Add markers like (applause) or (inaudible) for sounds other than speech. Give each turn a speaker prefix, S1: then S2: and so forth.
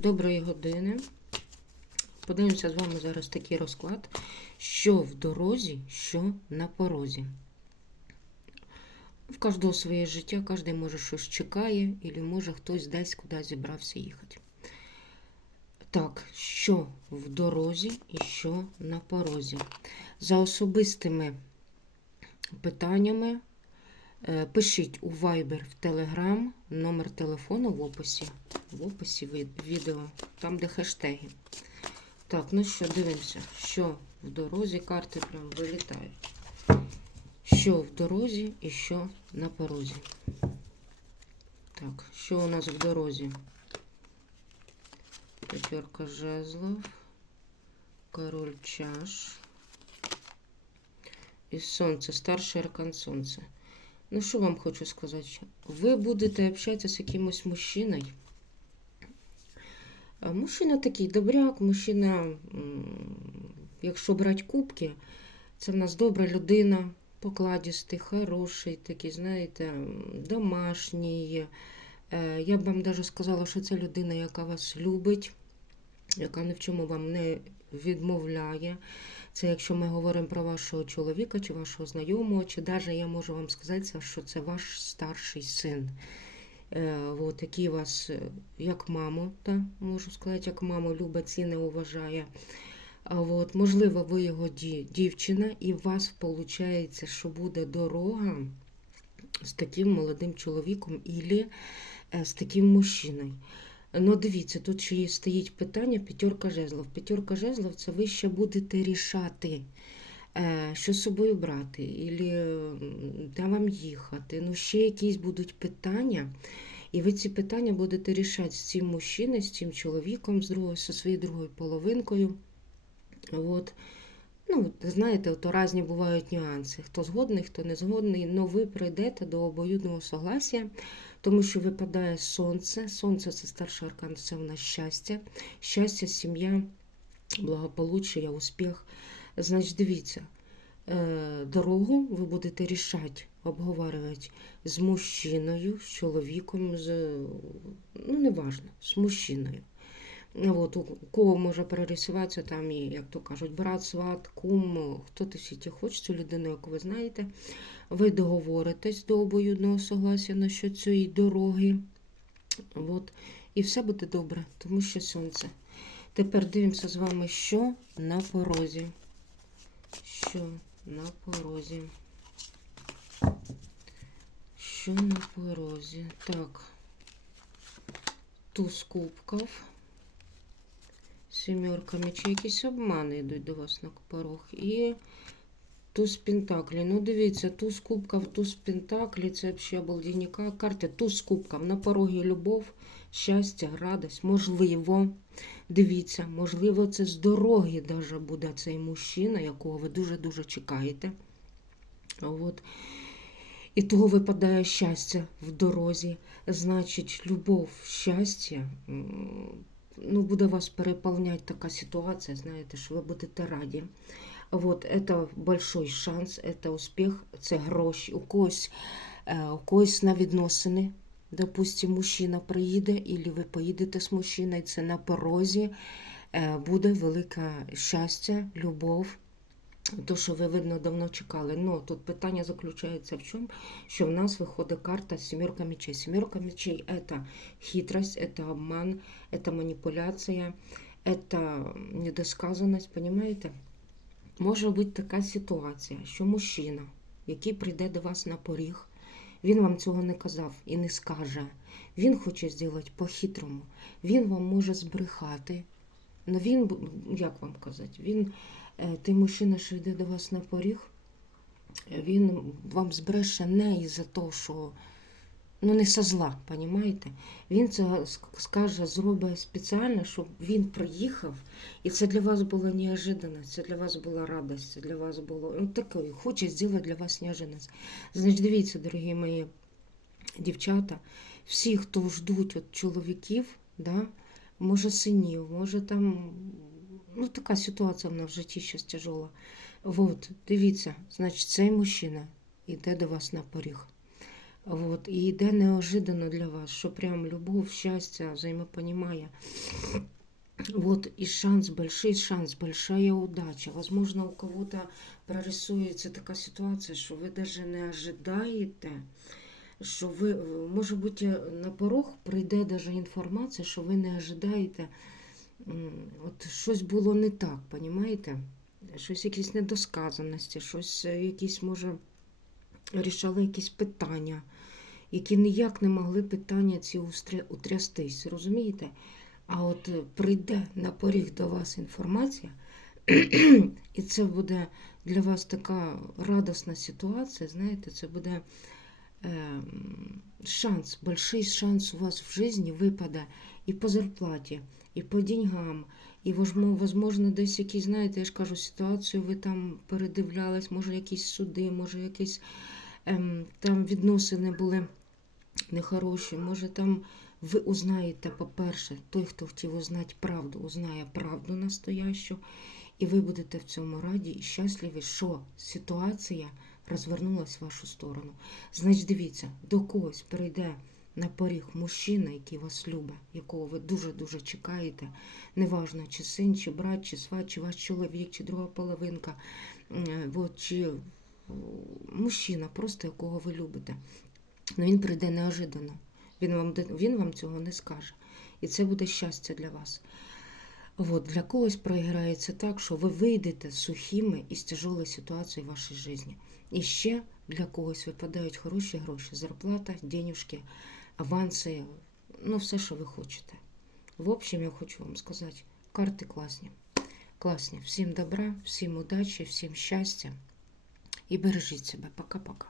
S1: Доброї години. Подивимося з вами зараз такий розклад, що в дорозі, що на порозі. В кожного своє життя, кожен може щось чекає, або може хтось десь куди зібрався їхати. Так, що в дорозі і що на порозі. За особистими питаннями пишіть у Viber, в Telegram, номер телефону в описі. В описі відео, там, де хештеги. Так, ну що, дивимося, що в дорозі, карти прям вилітають. Що в дорозі і що на порозі. Так, що у нас в дорозі? П'ятерка жезлов, король чаш і сонце, старший аркан сонця. Ну, що вам хочу сказати? Ви будете общатися з якимось мужчиною. Мужчина такий добряк, мужчина, якщо брати кубки, це в нас добра людина, покладістий, хороший, такий, знаєте, домашній. Е, Я б вам навіть сказала, що це людина, яка вас любить, яка ні в чому вам не відмовляє. Це якщо ми говоримо про вашого чоловіка чи вашого знайомого, чи навіть я можу вам сказати, що це ваш старший син. Е, от, який вас, е, як маму, та, можу сказати, як маму любить, ціни уважає. От, можливо, ви його дівчина, і у вас виходить, що буде дорога з таким молодим чоловіком ілі е, з таким мужчиною. Ну, дивіться, тут ще стоїть питання п'ятерка жезлов. П'ятерка жезлов це ви ще будете рішати, е, що з собою брати, де вам їхати. Ну, ще якісь будуть питання. І ви ці питання будете рішати з цим мужчиною, з цим чоловіком, з другою, зі своєю другою половинкою. От. Ну, знаєте, то різні бувають нюанси. Хто згодний, хто не згодний, але ви прийдете до обоюдного согласія, тому що випадає сонце. Сонце це старший аркан, це в нас щастя. Щастя, сім'я, благополуччя, успіх. Значить, дивіться, е, дорогу ви будете рішати, обговорювати з мужчиною, з чоловіком, з, ну, неважно, з мужчиною. От, у кого може перерисуватися там, і, як то кажуть, брат, сват, кум, хто то світі хоче цю людину, яку ви знаєте. Ви договоритесь до обоюдного согласия насчет цієї дороги. От, і все буде добре, тому що сонце. Тепер дивимося з вами, що на порозі. Що на порозі. Що на порозі? Так. Туз кубків. Сімерка мечей. Якісь обмани йдуть до вас на порог. І туз пентаклі. Ну, дивіться, туз кубків, туз пентаклі. Це взагалі обалденніка. Карта туз кубків. На порогі любов, щастя, радость. Можливо. Дивіться, можливо, це з дороги даже буде цей мужчина, якого ви дуже-дуже чекаєте. От. І того випадає щастя в дорозі. Значить, любов, щастя. Ну, буде вас переповняти така ситуація, знаєте, що ви будете раді. Вот, это большой шанс, это успіх, це гроші. У когось, е, у когось на відносини. Допустим, мужчина приїде, і ви поїдете з мужчиною, це на порозі. Е, Буде велике щастя, любов. То, що ви, видно, давно чекали. Ну, тут питання заключається в чому? Що в нас виходить карта сімерка мечей. Сімерка мечей – це хитрость, це обман, це маніпуляція, це недосказаність, понимаєте? Може бути така ситуація, що мужчина, який прийде до вас на поріг, він вам цього не казав і не скаже. Він хоче зробити по-хитрому. Він вам може збрехати. Ну він, як вам казати, він, той мужчина, що йде до вас на поріг, е, він вам збреше не із-за того, що ну не со зла, понімаєте? Він це скаже, зробить спеціально, щоб він приїхав, і це для вас було неожиданність, це для вас була радість, це для вас було ну, таке, хоче зробити для вас неожиданність. Значить, дивіться, дорогі мої дівчата, всі, хто ждуть от чоловіків, да, може синів, може там, ну така ситуація в нас в житті зараз тяжела. От, дивіться, значить, цей мужчина йде до вас на поріг. Вот, і йде неожиданно для вас, що прям любов, щастя, взаимопонимание. Вот и шанс, большой шанс, большая удача. Возможно, у кого-то прорисується така ситуація, що ви даже не ожидаєте, що ви, може бути, на порог прийде даже інформація, що ви не ожидаєте. От щось було не так, понімаєте? Щось якісь недосказаності, щось е, якісь, може, рішали якісь питання, які ніяк не могли питання ці утрястись, розумієте? А от е, прийде на поріг до вас інформація, (clears throat) і це буде для вас така радісна ситуація, знаєте, це буде е, шанс, больший шанс у вас в житті випаде і по зарплаті, і по деньгам, і возможно, десь якісь, знаєте, я ж кажу, ситуацію ви там передивлялись, може якісь суди, може якісь ем, там відносини були нехороші, може там ви узнаєте, по-перше, той, хто хотів узнати правду, узнає правду настоящу, і ви будете в цьому раді і щасливі, що ситуація розвернулась в вашу сторону. Значить, дивіться, до когось прийде на поріг мужчина, який вас любить, якого ви дуже-дуже чекаєте. Неважно, чи син, чи брат, чи сват, чи ваш чоловік, чи друга половинка, чи мужчина, просто якого ви любите. Ну, він прийде неожиданно. Він вам, він вам цього не скаже. І це буде щастя для вас. От, для когось проіграється так, що ви вийдете сухими із тяжелої ситуації в вашій житті. І ще для когось випадають хороші гроші, зарплата, денюжки, аванси, ну все, що ви хочете. В общем, я хочу вам сказати, карти класні. Класні. Всім добра, всім удачі, всім щастя. І бережіть себе. Пока-пока.